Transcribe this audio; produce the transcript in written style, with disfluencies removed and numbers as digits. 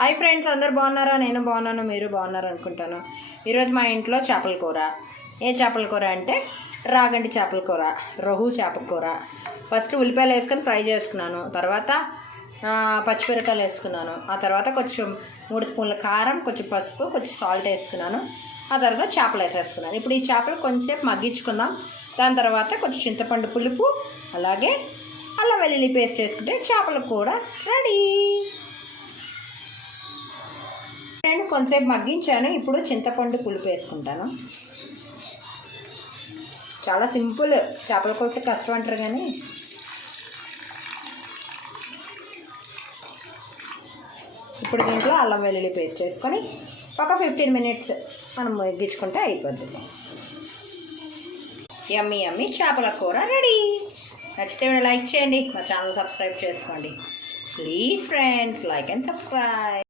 Hi friends, అందరు బాగున్నారా? నేను బాగున్నాను, మీరు బాగున్నారు అనుకుంటాను. ఈరోజు మా ఇంట్లో చేపల కూర. ఏ చేపల కూర అంటే రాగండి చేపల కూర, రోహు చేపల కూర. ఫస్ట్ ఉల్లిపాయలు వేసుకొని ఫ్రై చేసుకున్నాను. తర్వాత పచ్చిమిరపకాయలు వేసుకున్నాను. ఆ తర్వాత కొంచెం 3 స్పూన్ల కారం, కొంచెం పసుపు, కొంచెం సాల్ట్ వేసుకున్నాను. ఆ తర్వాత చేపలు వేసేసుకున్నాను. ఇప్పుడు ఈ చేపలు కొంచెంసేపు మగ్గించుకుందాం. దాని తర్వాత కొంచెం చింతపండు పులుపు, అలాగే అల్లం వెల్లుల్లి పేస్ట్ వేసుకుంటే చేపల కూర రెడీ. నేను కొంతసేపు మగ్గించాను. ఇప్పుడు చింతపండు పులుపు వేసుకుంటాను. చాలా సింపుల్. చేపల కూర కష్టం అంటారు కానీ ఇప్పుడు దీంట్లో అల్లం వెల్లుల్లి పేస్ట్ వేసుకొని ఒక 15 మినిట్స్ మనం మగ్గించుకుంటే అయిపోద్ది. యమ్మీ యమ్మీ చేపల కూర రెడీ. నచ్చితే లైక్ చేయండి, మా ఛానల్ సబ్స్క్రైబ్ చేసుకోండి. Please friends, like and subscribe.